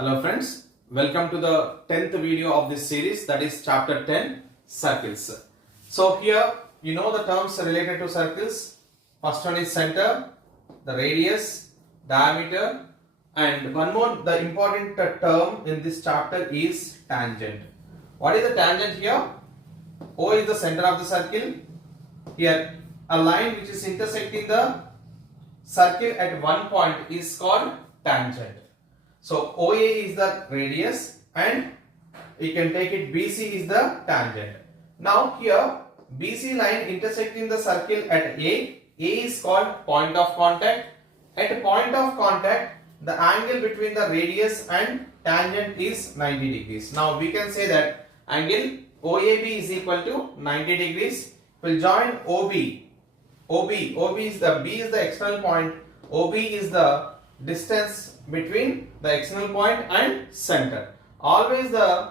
Hello friends, welcome to the 10th video of this series, that is chapter 10, circles. So here you know the terms related to circles. First one is center, the radius, diameter, and one more the important term in this chapter is tangent. What is the tangent here? O is the center of the circle. Here a line which is intersecting the circle at one point is called tangent. So OA is the radius and we can take it BC is the tangent. Now here BC line intersecting the circle at A is called point of contact. At point of contact the angle between the radius and tangent is 90 degrees. Now we can say that angle OAB is equal to 90 degrees. We'll join OB is the B is the external point, OB is the distance between the external point and center. Always the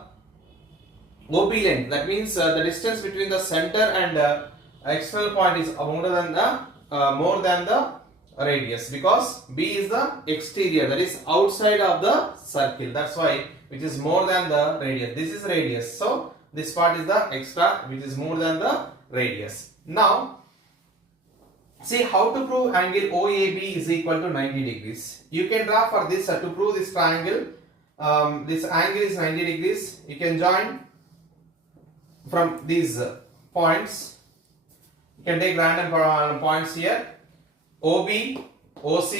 OB length, that means the distance between the center and the external point is more than the radius, because B is the exterior, that is outside of the circle. That's why which is more than the radius. This is radius, so this part is the extra which is more than the radius. Now see how to prove angle OAB is equal to 90 degrees. You can draw for this to prove this triangle. This angle is 90 degrees. You can join from these points. You can take random points here. OB, OC,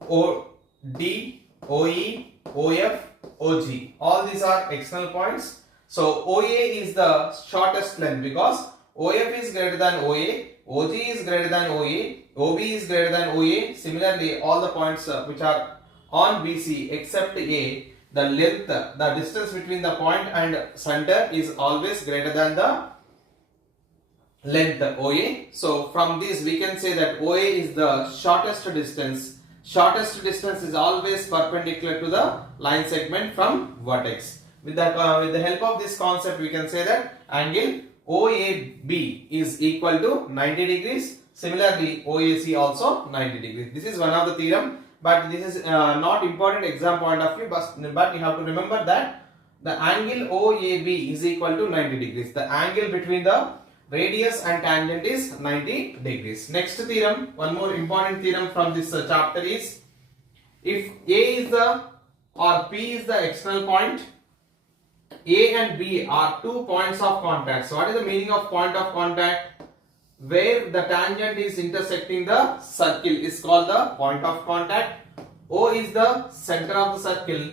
OD, OE, OF, OG. All these are external points. So OA is the shortest length because OF is greater than OA, OG is greater than OA, OB is greater than OA. Similarly, all the points which are on BC except A, the length, the distance between the point and center is always greater than the length OA. So from this we can say that OA is the shortest distance. Shortest distance is always perpendicular to the line segment from vertex. With the help of this concept, we can say that angle OAB is equal to 90 degrees. Similarly, OAC also 90 degrees. This is one of the theorem, but this is not important exam point of view. But you have to remember that the angle OAB is equal to 90 degrees. The angle between the radius and tangent is 90 degrees. Next theorem, one more important theorem from this chapter is, if A is the or P is the external point, A and B are two points of contact. So what is the meaning of point of contact? Where the tangent is intersecting the circle is called the point of contact. O is the center of the circle.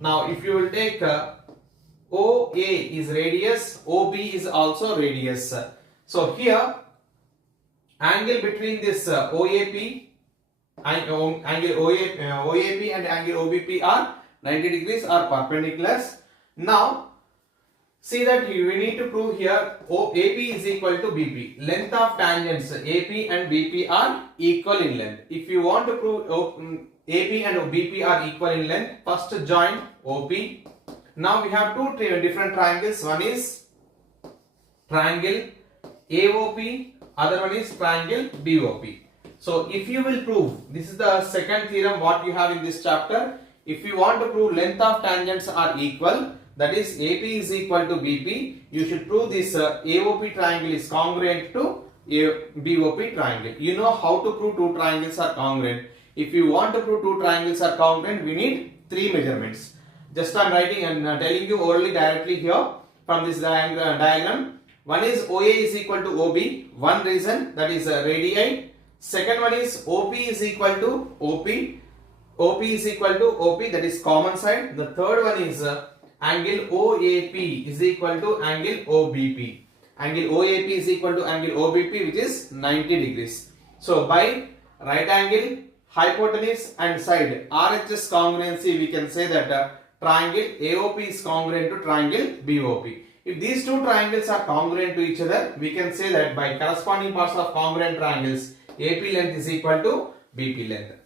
Now if you will take OA is radius, OB is also radius. So here angle between this OAP and OAP and angle OBP are 90 degrees, are perpendiculars. Now see that we need to prove here OAP is equal to BP. Length of tangents AP and BP are equal in length. If you want to prove AP and BP are equal in length, first join OP. Now we have two different triangles. One is triangle AOP, other one is triangle BOP. So if you will prove, this is the second theorem what you have in this chapter. If you want to prove length of tangents are equal, that is AP is equal to BP, you should prove this AOP triangle is congruent to BOP triangle. You know how to prove two triangles are congruent. If you want to prove two triangles are congruent, we need three measurements. Just I am writing and telling you orally directly here from this diagram. One is OA is equal to OB. One reason, that is radii. Second one is OP is equal to OP. OP is equal to OP, that is common side. The third one is angle OAP is equal to angle OBP. Angle OAP is equal to angle OBP, which is 90 degrees. So by right angle, hypotenuse and side RHS congruency, we can say that triangle AOP is congruent to triangle BOP. If these two triangles are congruent to each other, we can say that by corresponding parts of congruent triangles, AP length is equal to BP length.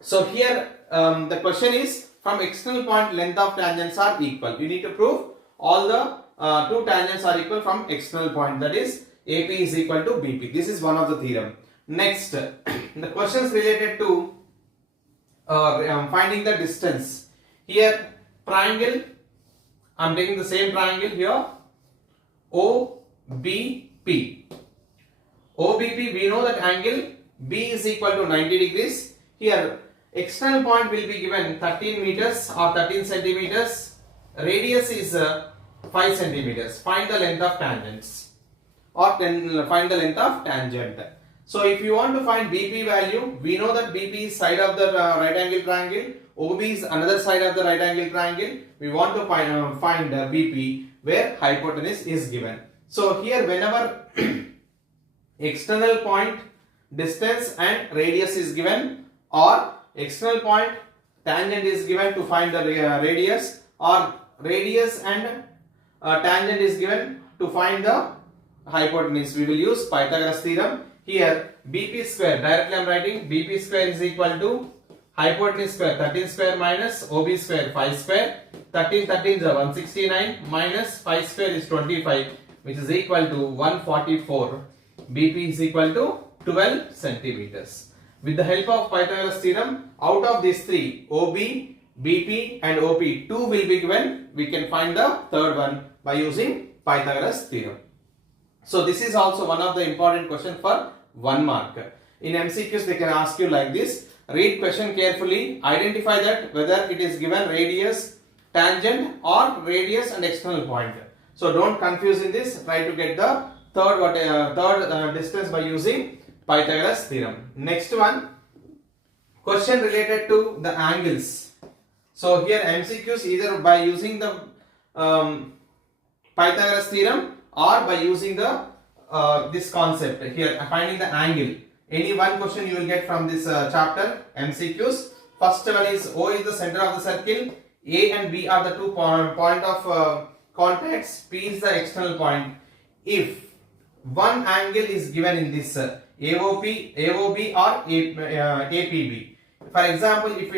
So here the question is, from external point length of tangents are equal. You need to prove all the two tangents are equal from external point, that is AP is equal to BP. This is one of the theorem. Next, the questions related to finding the distance. Here triangle, I am taking the same triangle here, OBP. OBP, we know that angle B is equal to 90 degrees. Here external point will be given 13 meters or 13 centimeters. Radius is 5 centimeters. Find the length of tangents, or find the length of tangent. So if you want to find BP value, we know that BP is side of the right angle triangle, OB is another side of the right angle triangle. We want to find BP where hypotenuse is given. So here whenever external point, distance and radius is given, or external point, tangent is given to find the radius, or radius and tangent is given to find the hypotenuse, we will use Pythagoras theorem. Here BP square, directly I am writing BP square is equal to hypotenuse square 13 square minus OB square 5 square. 13 13 is 169 minus 5 square is 25, which is equal to 144. BP is equal to 12 centimeters. With the help of Pythagoras theorem, out of these three, OB, BP and OP, 2 will be given. We can find the third one by using Pythagoras theorem. So this is also one of the important question for 1 mark. In MCQs they can ask you like this. Read question carefully. Identify that whether it is given radius, tangent or radius and external point. So don't confuse in this. Try to get the third distance by using Pythagoras theorem. Next one, question related to the angles. So here MCQs either by using the Pythagoras theorem or by using the this concept here, finding the angle. Any one question you will get from this chapter MCQs. First one is O is the center of the circle, A and B are the 2 point of contacts, P is the external point. If one angle is given in this AOB or APB. For example, if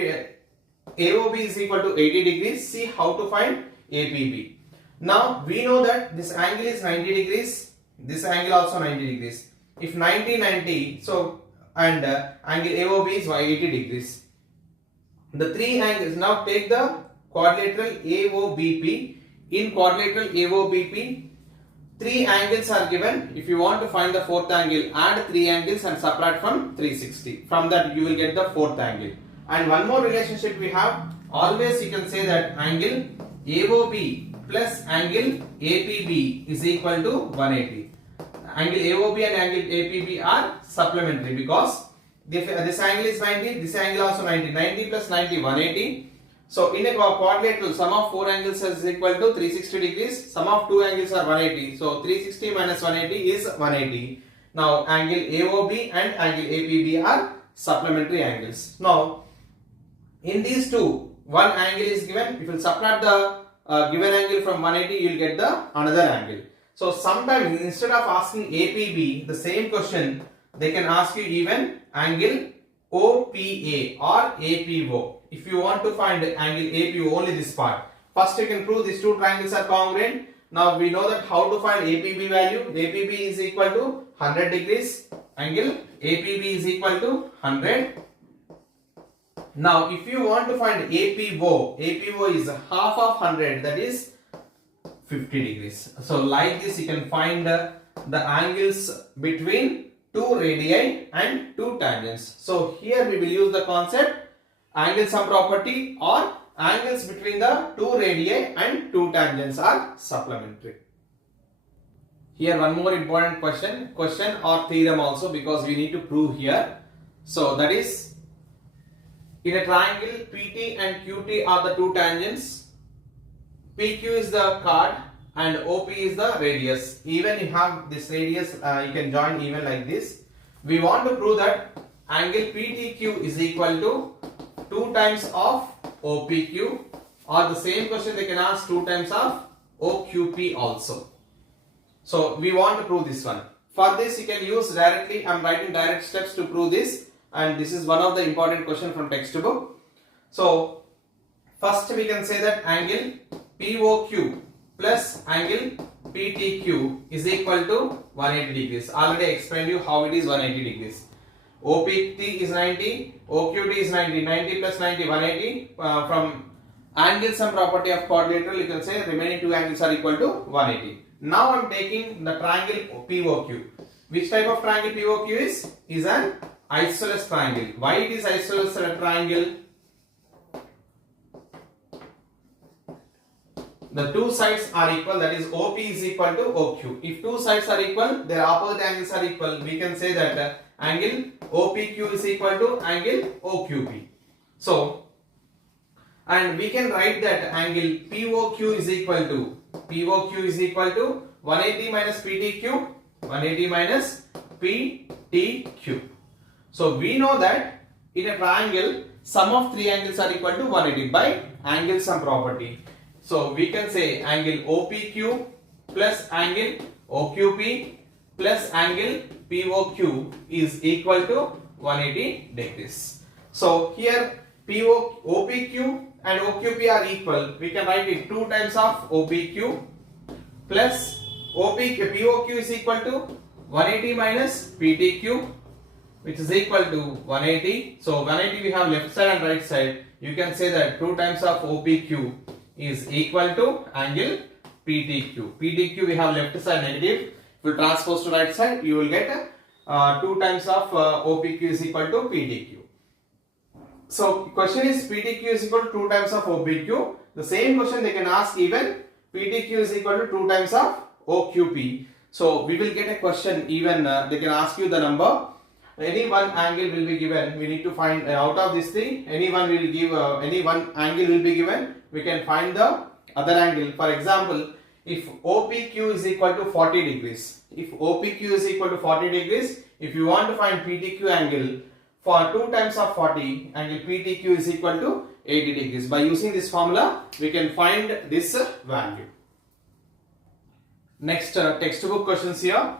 AOB is equal to 80 degrees, see how to find APB. Now we know that this angle is 90 degrees, this angle also 90 degrees. If 90 90, so and angle AOB is 80 degrees. The three angles, now take the quadrilateral AOBP. In quadrilateral AOBP, 3 angles are given. If you want to find the fourth angle, add 3 angles and subtract from 360. From that you will get the fourth angle. And one more relationship we have, always you can say that angle AOB plus angle APB is equal to 180. Angle AOB and angle APB are supplementary because this angle is 90, this angle also 90. 90 plus 90, 180. So in a quadrilateral, sum of 4 angles is equal to 360 degrees. Sum of 2 angles are 180. So 360 minus 180 is 180. Now angle AOB and angle APB are supplementary angles. Now in these two, one angle is given. If you subtract the given angle from 180, you will get the another angle. So sometimes instead of asking APB, the same question, they can ask you even angle OPA or APO. If you want to find angle APO, only this part. First you can prove these two triangles are congruent. Now we know that how to find APB value. APB is equal to 100 degrees. Angle APB is equal to 100. Now if you want to find APO, APO is half of 100, that is 50 degrees. So like this you can find the angles between 2 radii and 2 tangents. So here we will use the concept angle sum property, or angles between the 2 radii and 2 tangents are supplementary. Here one more important question or theorem also, because we need to prove here. So that is, in a triangle PT and QT are the 2 tangents, PQ is the chord and OP is the radius. Even you have this radius, you can join even like this. We want to prove that angle PTQ is equal to 2 times of OPQ, or the same question they can ask 2 times of OQP also. So we want to prove this one. For this you can use directly, I am writing direct steps to prove this, and this is one of the important question from textbook. So first we can say that angle POQ plus angle PTQ is equal to 180 degrees. Already I explained you how it is 180 degrees. OPT is 90, OQT is 90, 90 plus 90, 180. From angle sum property of quadrilateral, you can say remaining two angles are equal to 180. Now I am taking the triangle POQ. Which type of triangle POQ is? Is an isosceles triangle. Why it is isosceles triangle? The two sides are equal, that is OP is equal to OQ. If two sides are equal, their opposite angles are equal. We can say that angle OPQ is equal to angle OQP. So, and we can write that angle POQ is equal to 180 minus PTQ, 180 minus PTQ. So we know that in a triangle, sum of three angles are equal to 180 by angle sum property. So we can say angle OPQ plus angle OQP plus angle POQ is equal to 180 degrees. So here OPQ and OQP are equal. We can write it 2 times of OPQ plus POQ is equal to 180 minus PTQ, which is equal to 180. So 180 we have left side and right side. You can say that 2 times of OPQ is equal to angle PTQ. PTQ we have left side negative. If you transpose to right side, you will get 2 times of OPQ is equal to PTQ. So question is PTQ is equal to 2 times of OPQ. The same question they can ask even PTQ is equal to 2 times of OQP. So we will get a question even they can ask you the number. Any one angle will be given. We need to find out of this thing. Any one will give any one angle will be given. We can find the other angle. For example, if OPQ is equal to 40 degrees. If OPQ is equal to 40 degrees, if you want to find PTQ angle for 2 times of 40, angle PTQ is equal to 80 degrees. By using this formula, we can find this value. Next textbook questions here.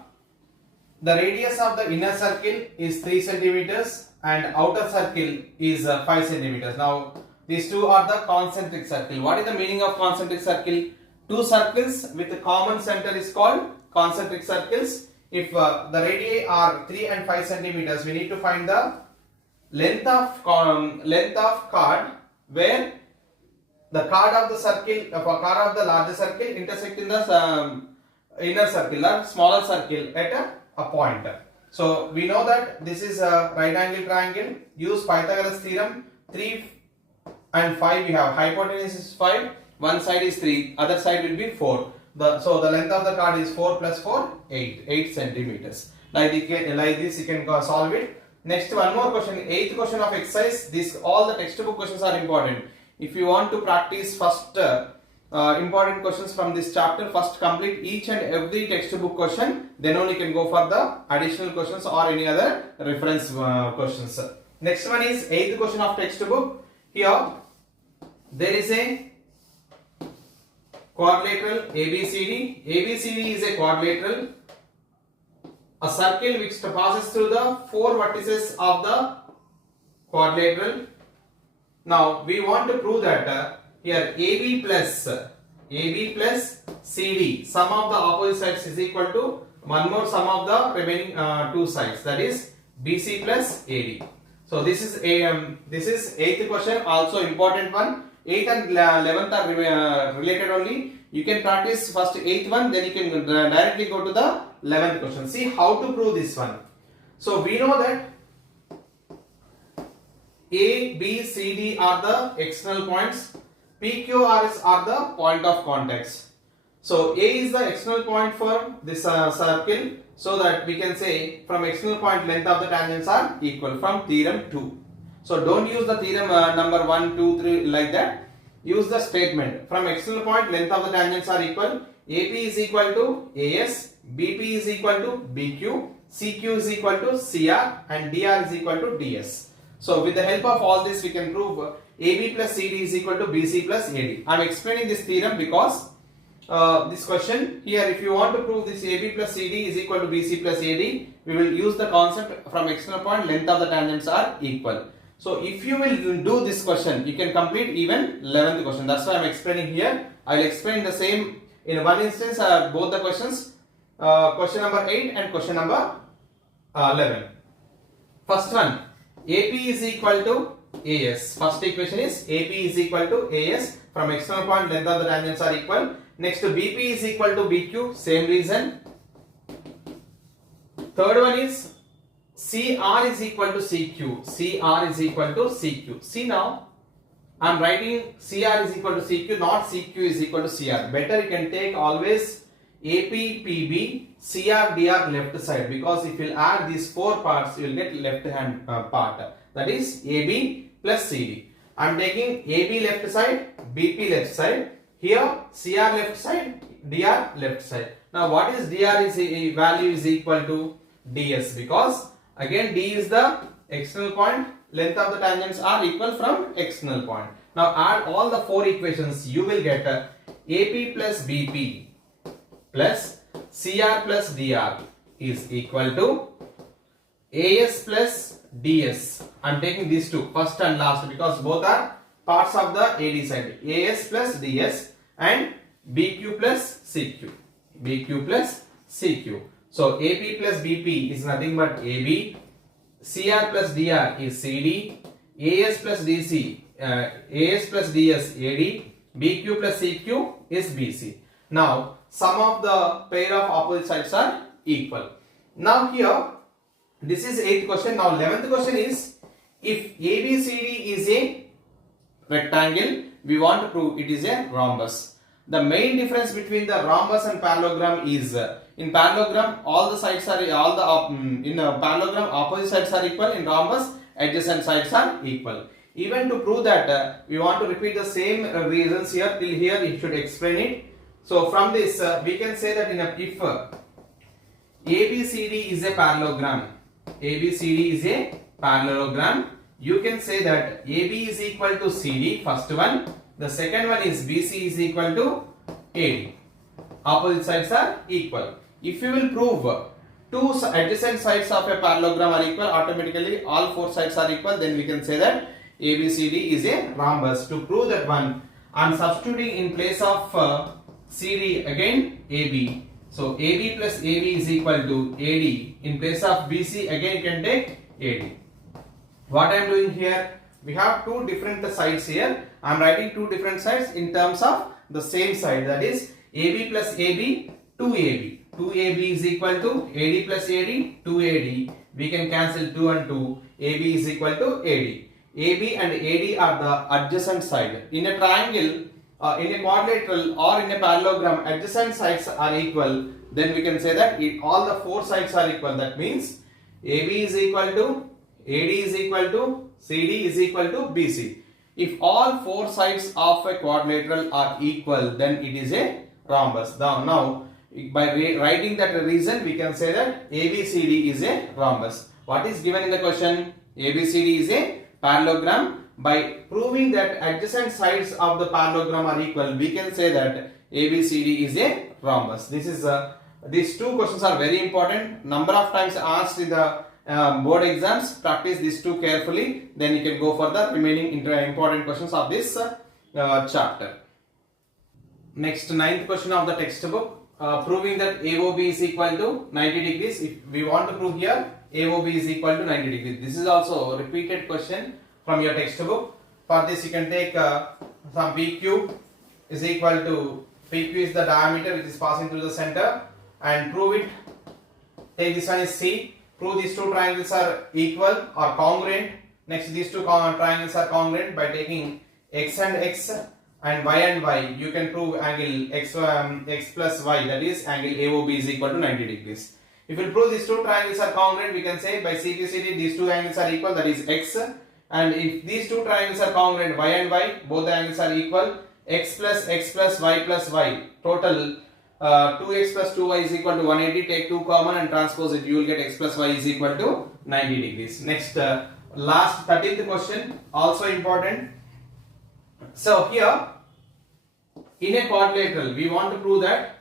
The radius of the inner circle is 3 centimeters and outer circle is 5 centimeters. Now these two are the concentric circle. What is the meaning of concentric circle? Two circles with a common center is called concentric circles. If the radii are 3 and 5 centimeters, we need to find the length of chord where the chord of the circle, chord of the larger circle intersect in the inner circle or smaller circle at a point. So we know that this is a right angle triangle. Use Pythagoras theorem. 3 and 5 we have. Hypotenuse is 5. One side is 3. Other side will be 4. So the length of the chord is 4 plus 4 8 centimeters. Like this you can solve it. Next one more question. 8th question of exercise. All the textbook questions are important. If you want to practice first important questions from this chapter, first complete each and every textbook question, then only can go for the additional questions or any other reference questions. Next one is 8th question of textbook. Here there is a quadrilateral ABCD. ABCD is a quadrilateral, a circle which passes through the 4 vertices of the quadrilateral. Now we want to prove that here AB plus CD, sum of the opposite sides is equal to one more sum of the remaining 2 sides, that is BC plus AD. So this is 8th question, also important one. 8th and 11th are related only. You can practice first 8th one, then you can directly go to the 11th question. See how to prove this one. So we know that A, B, C, D are the external points. P, Q, R are the point of contacts. So A is the external point for this circle, so that we can say from external point length of the tangents are equal from theorem 2. So don't use the theorem number 1, 2, 3 like that. Use the statement from external point length of the tangents are equal. AP is equal to AS, BP is equal to BQ, CQ is equal to CR and DR is equal to DS. So with the help of all this we can prove AB plus CD is equal to BC plus AD. I am explaining this theorem because this question here, if you want to prove this AB plus CD is equal to BC plus AD, we will use the concept from external point length of the tangents are equal. So if you will do this question, you can complete even 11th question. That's why I am explaining here. I will explain the same in one instance both the questions, question number 8 and question number 11. First one, AP is equal to AS. First equation is AP is equal to AS. From external point, length of the tangents are equal. Next, BP is equal to BQ. Same reason. Third one is CR is equal to CQ. CR is equal to CQ. See now, I am writing CR is equal to CQ, not CQ is equal to CR. Better you can take always AP, PB, CR, DR left side, because if you add these four parts, you will get left hand part. That is AB plus CD. I am taking AB left side, BP left side. Here CR left side, DR left side. Now what is DR is value is equal to DS, because again D is the external point, length of the tangents are equal from external point. Now add all the four equations, you will get AP plus BP plus CR plus DR is equal to AS plus DS. I am taking these two, first and last, because both are parts of the AD side. AS plus DS and BQ plus CQ. BQ plus CQ. So AP plus BP is nothing but AB. CR plus DR is CD. AS plus DC, AS plus DS AD. BQ plus CQ is BC. Now sum of the pair of opposite sides are equal. Now here, this is 8th question. Now 11th question is, if ABCD is a rectangle, we want to prove it is a rhombus. The main difference between the rhombus and parallelogram is, in parallelogram all the sides are in a parallelogram opposite sides are equal. In rhombus adjacent sides are equal. Even to prove that, we want to repeat the same reasons here. Till here you should explain it. So from this we can say that if ABCD is a parallelogram, ABCD is a parallelogram, you can say that AB is equal to CD, first one. The second one is BC is equal to AD. Opposite sides are equal. If you will prove two adjacent sides of a parallelogram are equal, automatically all four sides are equal, then we can say that ABCD is a rhombus. To prove that one, I am substituting in place of CD again AB. So AB plus AB is equal to AD. In place of BC again you can take AD. What I am doing here, we have two different sides here. I am writing two different sides in terms of the same side, that is AB plus AB, 2AB. 2AB is equal to AD plus AD, 2AD. We can cancel 2 and 2. AB is equal to AD. AB and AD are the adjacent side. In a triangle, in a quadrilateral or in a parallelogram, adjacent sides are equal. Then we can say that all the four sides are equal. That means AB is equal to AD is equal to CD is equal to BC. If all four sides of a quadrilateral are equal, then it is a rhombus. Now by writing that reason, we can say that ABCD is a rhombus. What is given in the question? ABCD is a parallelogram. By proving that adjacent sides of the parallelogram are equal, we can say that ABCD is a rhombus. This is these two questions are very important. Number of times asked in the board exams. Practice these two carefully. Then you can go for the remaining important questions of this chapter. Next, 9th question of the textbook. Proving that AOB is equal to 90 degrees. If we want to prove here, AOB is equal to 90 degrees. This is also a repeated question from your textbook. For this you can take some PQ is equal to, PQ is the diameter which is passing through the center, and prove it. Take this one is C. Prove these two triangles are equal or congruent. Next, these two triangles are congruent by taking X and X and Y and Y. You can prove angle X plus Y, that is angle AOB is equal to 90 degrees. If we prove these two triangles are congruent, we can say by CQCD these two angles are equal, that is X. And if these two triangles are congruent, Y and Y, both the angles are equal, X plus Y plus Y, total 2x plus 2y is equal to 180. Take 2 common and transpose it, you will get x plus y is equal to 90 degrees. Next, last 13th question, also important. So here in a quadrilateral, we want to prove that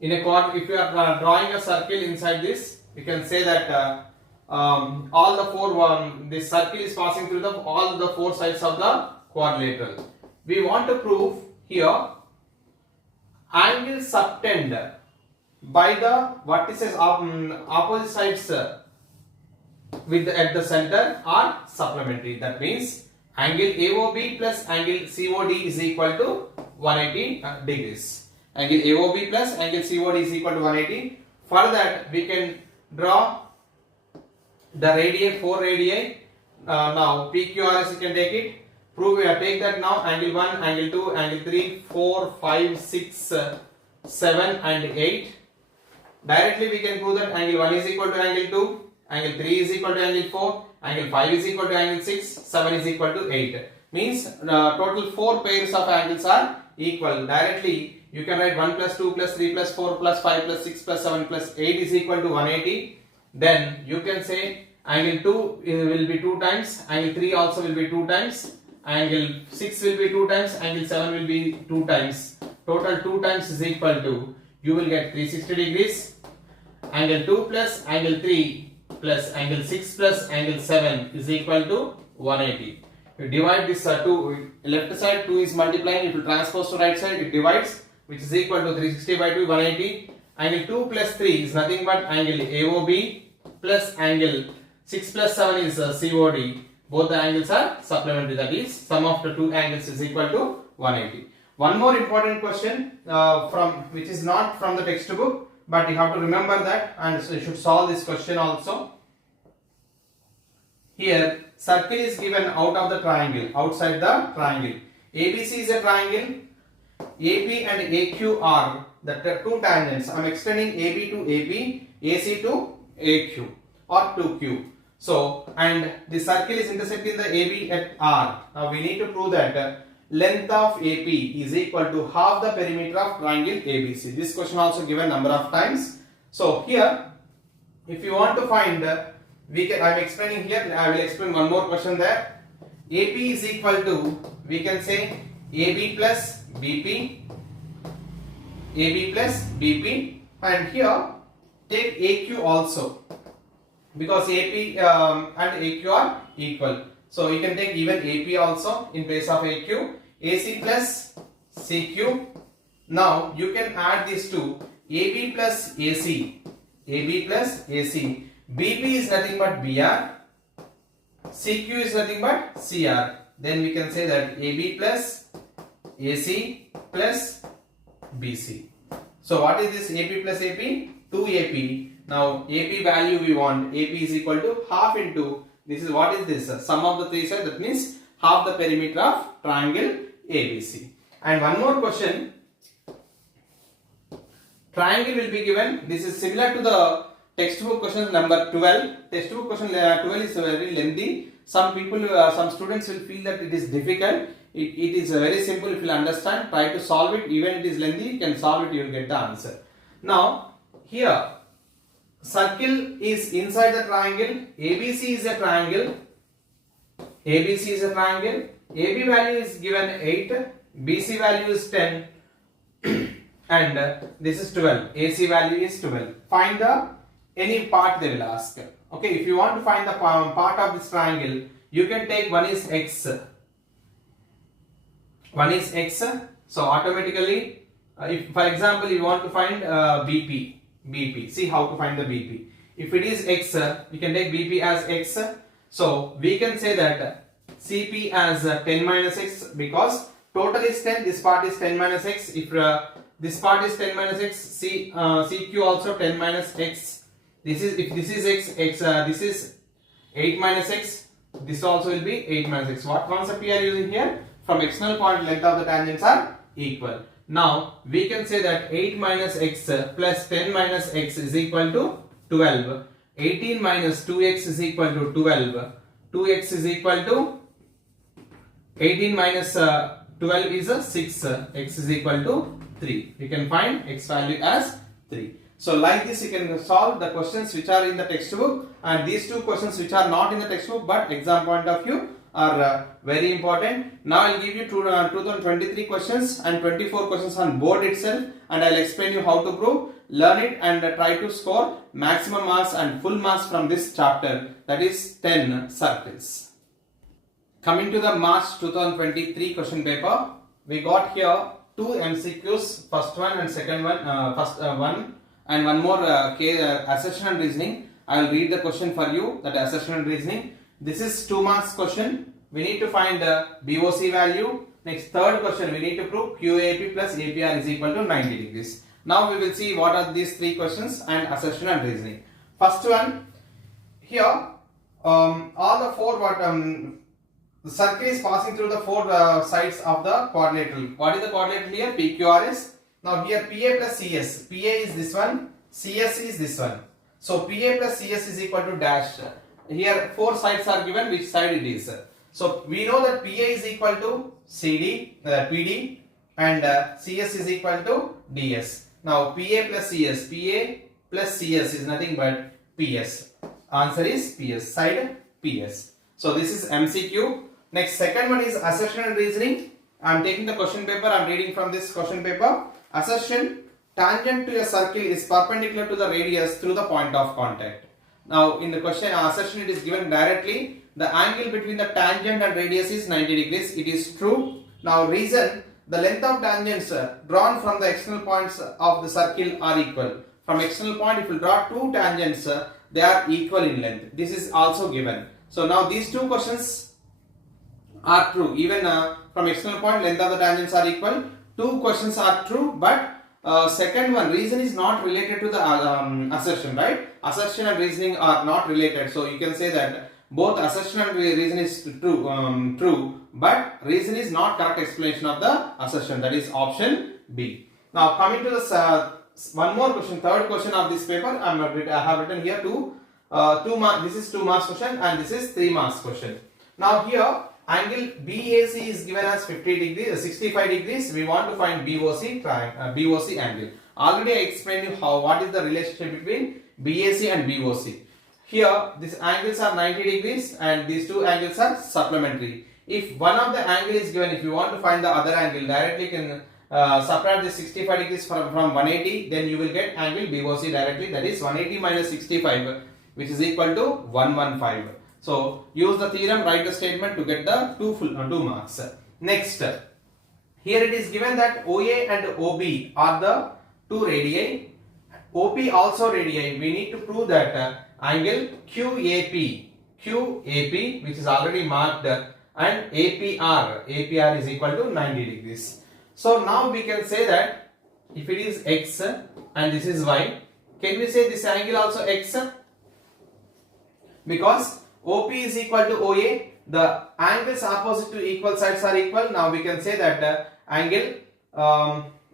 in a if you are drawing a circle inside this, you can say that all the four this circle is passing through all the four sides of the quadrilateral. We want to prove here angle subtend by the vertices of opposite sides with at the center are supplementary. That means angle AOB plus angle COD is equal to 180 degrees. Angle AOB plus angle COD is equal to 180. For that we can draw the radii, 4 radii. Now PQRS you can take it. Prove take that now. Angle 1, angle 2, angle 3, 4, 5, 6, 7 and 8. Directly we can prove that angle 1 is equal to angle 2, angle 3 is equal to angle 4, angle 5 is equal to angle 6, 7 is equal to 8. Means total 4 pairs of angles are equal. Directly you can write 1 plus 2 plus 3 plus 4 plus 5 plus 6 plus 7 plus 8 is equal to 180. Then you can say angle 2 will be 2 times, angle 3 also will be 2 times, angle 6 will be 2 times, angle 7 will be 2 times. Total 2 times is equal to, you will get 360 degrees. Angle 2 plus angle 3 plus angle 6 plus angle 7 is equal to 180. You divide this 2, left side 2 is multiplying, if you transpose to right side it divides, which is equal to 360 by 2, 180. Angle 2 plus 3 is nothing but angle AOB plus angle 6 plus 7 is COD. Both the angles are supplementary, that is sum of the two angles is equal to 180. One more important question which is not from the textbook, but you have to remember that, and so you should solve this question also. Here circle is given out of the triangle, outside the triangle. ABC is a triangle. AP and AQ are the two tangents. I am extending AB to AP, AC to AQ or to Q. So, and the circle is intersecting the AB at R. Now we need to prove that length of AP is equal to half the perimeter of triangle ABC. This question also given number of times. So here, if you want to find, we can. I am explaining here. I will explain one more question there. AP is equal to, we can say AB plus BP, AB plus BP, and here take AQ also, because AP and AQ are equal. So you can take even AP also in place of AQ. AC plus CQ. Now you can add these two, AB plus AC, AB plus AC. BP is nothing but BR, CQ is nothing but CR. Then we can say that AB plus AC plus BC. So what is this AP plus AP? 2AP. Now AP value we want, AP is equal to half into, this is what is this? Sum of the three sides, that means half the perimeter of triangle ABC. And one more question, triangle will be given, this is similar to the textbook question number 12. Textbook question 12 is very lengthy. Some people, some students will feel that it is difficult. It is very simple if you understand. Try to solve it. Even it is lengthy, you can solve it, you will get the answer. Now, here, circle is inside the triangle. ABC is a triangle. ABC is a triangle. AB value is given 8. BC value is 10. And this is 12. AC value is 12. Find the any part they will ask. Okay, if you want to find the part of this triangle, you can take one is x. One is x. So automatically, if for example you want to find BP, see how to find the BP. If it is x, we can take BP as x. So we can say that CP as 10 minus x, because total is 10. This part is 10 minus x. If this part is 10 minus x, CQ also 10 minus x. This is, if this is x, this is 8 minus x. This also will be 8 minus x. What concept we are using here? From external point, length of the tangents are equal. Now we can say that 8 minus x plus 10 minus x is equal to 12. 18 minus 2x is equal to 12. 2x is equal to 18 minus 12 is 6. X is equal to 3. You can find x value as 3. So like this you can solve the questions which are in the textbook, and these two questions which are not in the textbook but exam point of view are very important. Now I will give you 2023 questions and 24 questions on board itself, and I will explain you how to prove. Learn it and try to score maximum marks and full marks from this chapter, that is 10 circles. Coming to the March 2023 question paper, we got here two MCQs, first one and second one, one and one more assertion and reasoning. I will read the question for you, that assertion and reasoning. This is 2 marks question. We need to find the BOC value. Next, third question, we need to prove QAP plus APR is equal to 90 degrees. Now we will see what are these 3 questions and assertion and reasoning. First one, here all the 4 the circle is passing through the 4 sides of the quadrilateral. What is the quadrilateral here? PQRS. Now here PA plus CS. PA is this one, CS is this one. So PA plus CS is equal to dash. Here 4 sides are given, which side it is. So we know that PA is equal to CD, PD, and CS is equal to DS. Now PA plus CS is nothing but PS. Answer is PS, side PS. So this is MCQ. Next, second one is assertion and reasoning. I am taking the question paper, I am reading from this question paper. Assertion, tangent to a circle is perpendicular to the radius through the point of contact. Now in the question assertion, it is given directly. The angle between the tangent and radius is 90 degrees. It is true. Now reason, the length of tangents drawn from the external points of the circle are equal. From external point, if you draw 2 tangents, they are equal in length. This is also given. So now these 2 questions are true. Even from external point, length of the tangents are equal. 2 questions are true, but second one, reason is not related to the assertion, right? Assertion and reasoning are not related. So you can say that both assertion and reason is true, but reason is not correct explanation of the assertion. That is option B. Now coming to the one more question, third question of this paper. I have written here 2 marks. This is 2 marks question and this is 3 marks question. Now here angle BAC is given as 50 degrees, 65 degrees. We want to find BOC angle. Already I explained you what is the relationship between BAC and BOC. Here these angles are 90 degrees and these 2 angles are supplementary. If one of the angle is given, if you want to find the other angle, directly can subtract the 65 degrees from 180, then you will get angle BOC directly. That is 180 minus 65, which is equal to 115. So use the theorem, write the statement to get the 2 marks. Next, here it is given that OA and OB are the 2 radii. OP also radii. We need to prove that angle QAP, which is already marked, and APR is equal to 90 degrees. So now we can say that if it is X and this is Y, can we say this angle also X? Because OP is equal to OA, the angles opposite to equal sides are equal. Now we can say that angle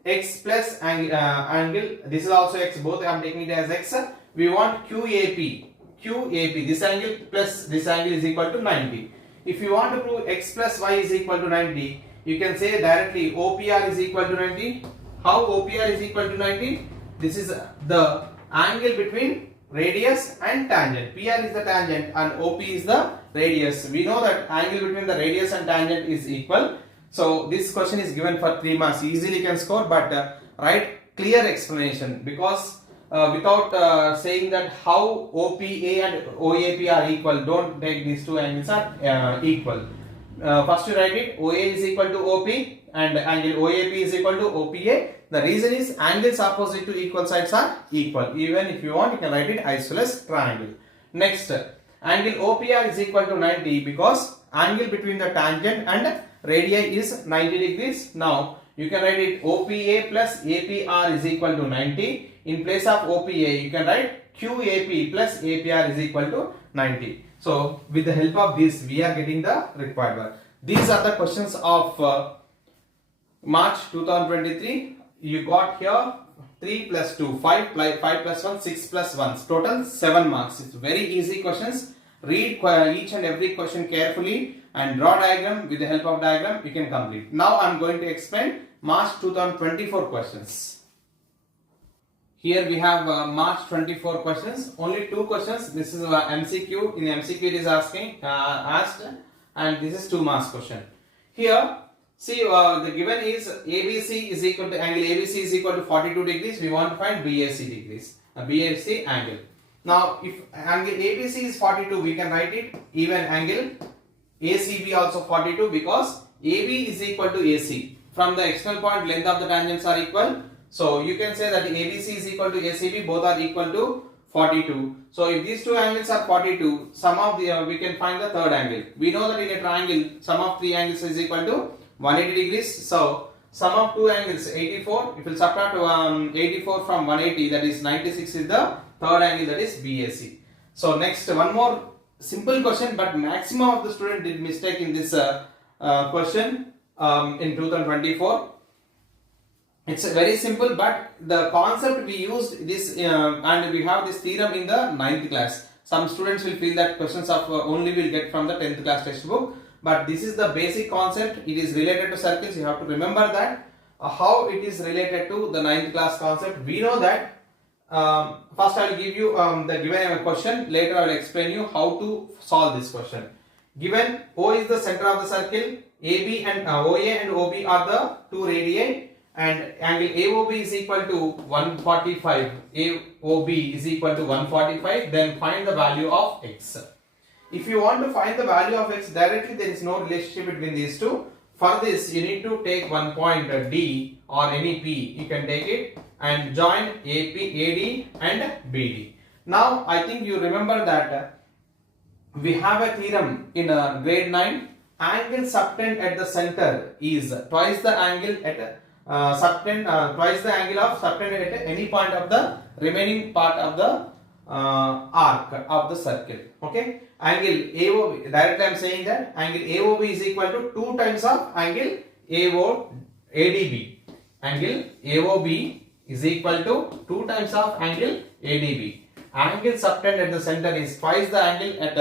X plus angle, this is also X, both I am taking it as X. We want QAP, this angle plus this angle is equal to 90. If you want to prove X plus Y is equal to 90, you can say directly OPR is equal to 90. How OPR is equal to 90? This is the angle between radius and tangent. PR is the tangent and OP is the radius. We know that angle between the radius and tangent is equal. So this question is given for 3 marks. Easily can score, but write clear explanation, because without saying that how OPA and OAP are equal, don't take these 2 angles are equal. First you write it, OA is equal to OP and angle OAP is equal to OPA. The reason is angles opposite to equal sides are equal. Even if you want, you can write it isosceles triangle. Next, angle OPR is equal to 90 because angle between the tangent and radii is 90 degrees. Now you can write it OPA plus APR is equal to 90. In place of OPA, you can write QAP plus APR is equal to 90. So with the help of this, we are getting the required one. These are the questions of March 2023. You got here 3 plus 2, 5 plus 1, 6 plus 1. Total 7 marks. It's very easy questions. Read each and every question carefully and draw diagram. With the help of diagram, you can complete. Now I am going to explain March 2024 questions. Here we have March 24 questions. Only 2 questions. This is MCQ. In MCQ it is asked, and this is 2 marks question. Here, see, the given is ABC is equal to angle ABC is equal to 42 degrees. We want to find BAC angle. Now, if angle ABC is 42, we can write it even angle ACB also 42 because AB is equal to AC. From the external point, length of the tangents are equal. So you can say that ABC is equal to ACB, both are equal to 42. So if these two angles are 42, sum of the we can find the third angle. We know that in a triangle, sum of three angles is equal to 180 degrees. So sum of two angles 84. If you subtract 84 from 180, that is 96 is the third angle, that is BAC. So next, one more simple question, but maximum of the student did mistake in this question in 2024. It's very simple, but the concept we used this and we have this theorem in the 9th class. Some students will feel that questions of only will get from the 10th class textbook, but this is the basic concept. It is related to circles. You have to remember that how it is related to the 9th class concept. We know that first I will give you the given question. Later I will explain you how to solve this question. Given O is the center of the circle, AB and OA and OB are the two radii, and angle AOB is equal to 145. AOB is equal to 145. Then find the value of x. If you want to find the value of x directly, there is no relationship between these two. For this, you need to take one point D or any P. You can take it and join AD and BD. Now, I think you remember that we have a theorem in grade 9. Angle subtend at the center is twice the angle at twice the angle of subtend at any point of the remaining part of the arc of the circle. Okay, angle AOB, directly I am saying that angle AOB is equal to 2 times of angle ADB. Angle AOB is equal to 2 times of angle ADB. Angle subtend at the center is twice the angle at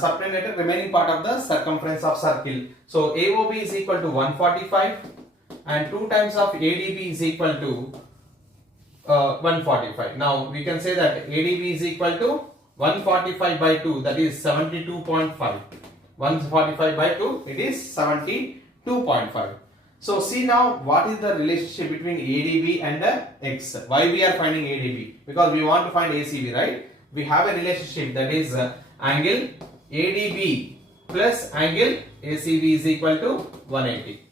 subtend at the remaining part of the circumference of circle. So AOB is equal to 145 and 2 times of ADB is equal to 145. Now we can say that ADB is equal to 145 by 2, that is 72.5. 145 by 2, it is 72.5. So see now what is the relationship between ADB and x. Why we are finding ADB? Because we want to find ACB, right? We have a relationship, that is angle ADB plus angle ACB is equal to 180.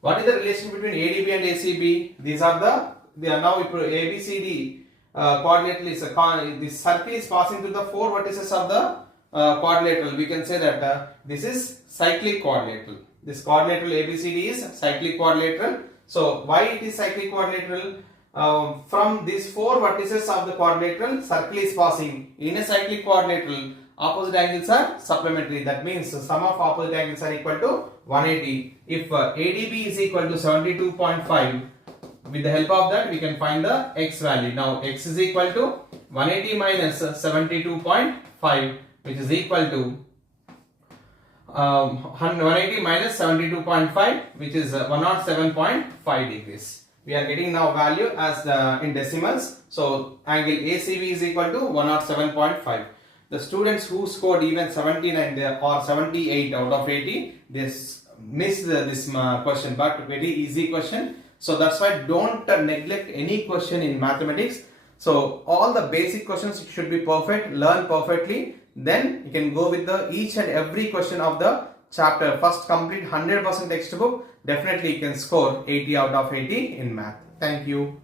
What is the relation between ADB and ACB? These are they are now ABCD quadrilateral is this circle is passing through the 4 vertices of the quadrilateral. We can say that this is cyclic quadrilateral. This quadrilateral ABCD is cyclic quadrilateral. So why it is cyclic quadrilateral? From these 4 vertices of the quadrilateral, circle is passing. In a cyclic quadrilateral, opposite angles are supplementary. That means sum of opposite angles are equal to 180. If ADB is equal to 72.5, with the help of that we can find the x value. Now x is equal to 180 minus 72.5, which is equal to 180 minus 72.5, which is 107.5 degrees. We are getting now value as in decimals. So angle ACB is equal to 107.5. The students who scored even 79 or 78 out of 80, they missed this question, but very easy question. So that's why don't neglect any question in mathematics. So all the basic questions should be perfect, learn perfectly. Then you can go with the each and every question of the chapter. First complete 100% textbook. Definitely you can score 80 out of 80 in math. Thank you.